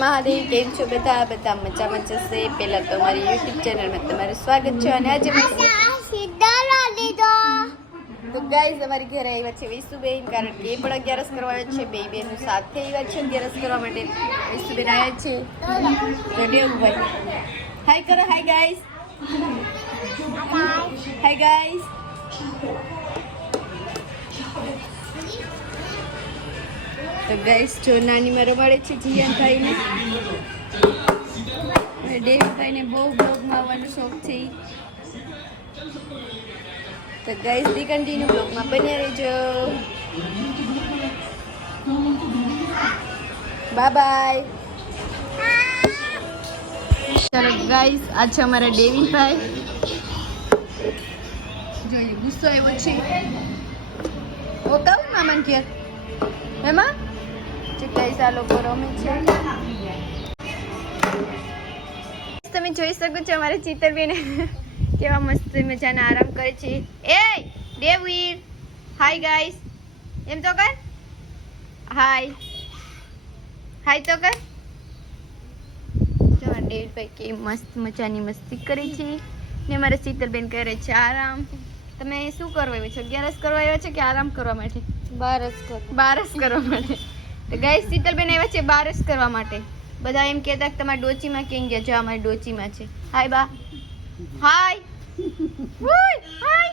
મહાદેવ, કેમ છો બધા? બધા મજામાં જશે. પહેલા તો મારી યુટ્યુબ ચેનલમાં તમારું સ્વાગત છે અને આજે તો ગાઈઝ અમારી ઘરે આવ્યા છે વિશુબેન કારણ કે એ પણ અગિયારસ કરવા છે. બે બેનો સાથે આવ્યા છે અગિયારસ કરવા માટે. વિશુબેન આવ્યા છે. રેડિયોભાઈ હાય કરો હાય હાય ગાઈઝ તો ગાઈસ જો નાની માં રમાડે છે જીયાનભાઈને. ડેવીભાઈને બહુ બ્લોગમાં આવવાનો શોખ છે તો ગાઈસ દી કન્ટિન્યુ બ્લોગમાં બન્યા રહેજો. બાય બાય ચાલો ગાઈસ આ છે અમારા ડેવીભાઈ. જોઈએ ગુસ્સો આવ્યો છે. ઓ કહું મામાને કે એમાં જે આ લોકો રમે છે. તમે જોઈ શકો છો અમારા ચિત્રબેન. કેવા મસ્ત મજાના આરામ કરે છે. એ દેવવીર. હાય ગાઈસ એમ તો કર. હાય હાય તો કર. જો ડેવિડભાઈ કે મસ્ત મજાની મસ્તી કરે છે. ને મારા શીતલબેન કરે છે આરામ. તમે શું કરવા આવ્યો છો? અગિયારસ કરવા આવ્યા છો કે આરામ કરવા માટે? બારસ કર બારસ કરવા માટે. તો ગાઈસ શીતલબેન આવ્યા છે બારસ કરવા માટે. બધા એમ કહેતા કે તમારે ડોચીમાં કેમ ગયા? જો અમારી ડોચીમાં છે. હાય બા. હાય હાય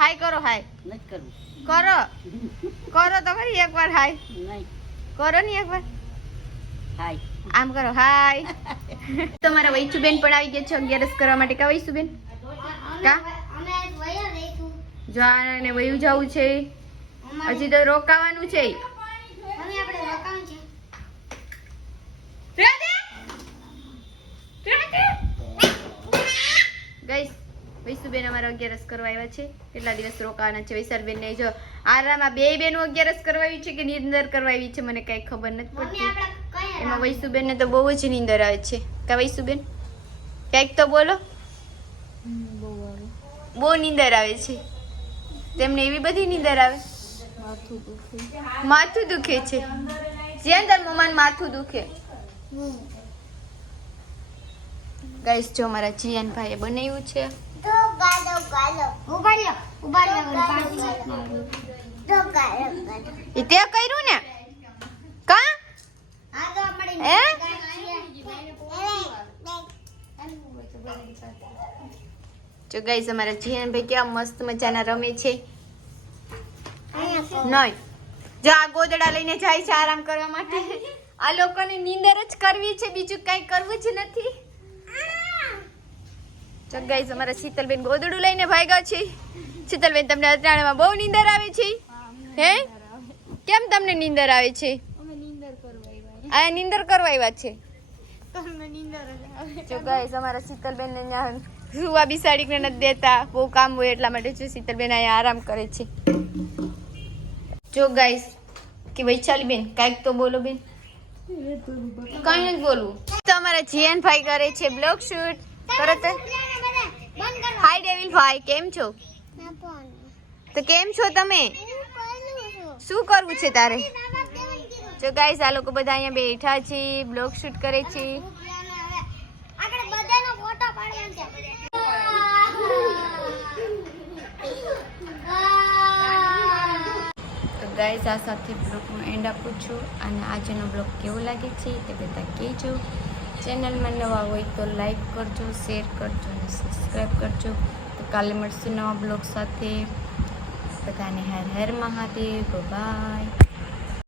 હાય કરો હાય કરો. કરો. તો ખરી એકવાર હાય કરો ને એકવાર. હાય આમ કરો હાય તમારા વૈચુબેન પણ આવી ગયા છે અગિયારસ કરવા માટે. કા વૈચુબેન કા? જો આને વયું જવું છે. હજી તો રોકાવાનું છે. ગઈસ વૈસુબેન અમારા અગિયારસ કરવા આવ્યા છે. કેટલા દિવસ રોકાવાના છે. વૈશાલબેન ને જો આરામાં બે બેનું અગિયારસ કરવા આવી છે કે નિંદર કરવાવી છે મને કાંઈ ખબર નથી પડતી. એમાં વૈસુબેનને તો બહુ જ નિંદર આવે છે. કા વૈસુબેન કંઈક તો બોલો. બહુ નિંદર આવે છે. તેમને એવી બધી નીંદર આવે. માથું દુખે. માથું દુખે છે. જ્યાં તાર મમ્માને માથું દુખે. ગાઈસ જો મારા જીયાન ભાઈએ બનાવ્યું છે. એ તે કર્યું ને? કા? હે? જો ગાઈસ અમારા જીયન ભાઈ કેવા મસ્ત મજાના રમે છે. નહીં જો આ ગોદડા લઈને જાય છે આરામ કરવા માટે. આ લોકોને નીંદર જ કરવી છે બીજું કઈ કરવું જ નથી. ગાઈસ અમારા શીતલબેન ગોદડું લઈને ભાગ્યા છે. શીતલબેન તમને અટાણામાં બહુ નીંદર આવે છે. હે કેમ તમને નીંદર આવે છે? આ નીંદર કરવા આવ્યા છે? ગાઈસ અમારા શીતલબેન ને ત્યાં સુવા બિસાડીને નથી દેતા. બહુ કામ હોય એટલા માટે જો શીતલબેન અહીંયા આરામ કરે છે. જો કે વૈશાલીબેન કાંઈક તો બોલો બેન. કઈ નથી બોલવું. તો અમારા જીએન ભાઈ કરે છે બ્લોગ શૂટ. તરત હાય ડેવિલ ભાઈ, કેમ છો? તો કેમ છો તમે? શું કરવું છે તારે? જો ગાઈસ આ લોકો બધા અહીંયા બેઠા છે, બ્લોગ શૂટ કરે છે. તો ગાઈસ આ સાથે બ્લોગનો એન્ડ આપું છું. અને આજનો બ્લોગ કેવો લાગે છે તે બધા કહેજો. ચેનલમાં નવા હોય તો લાઈક કરજો, શેર કરજો અને સબસ્ક્રાઈબ કરજો. તો કાલે મળશું નવા બ્લોગ સાથે. બધાને હેર હેર મહાદેવ. બાય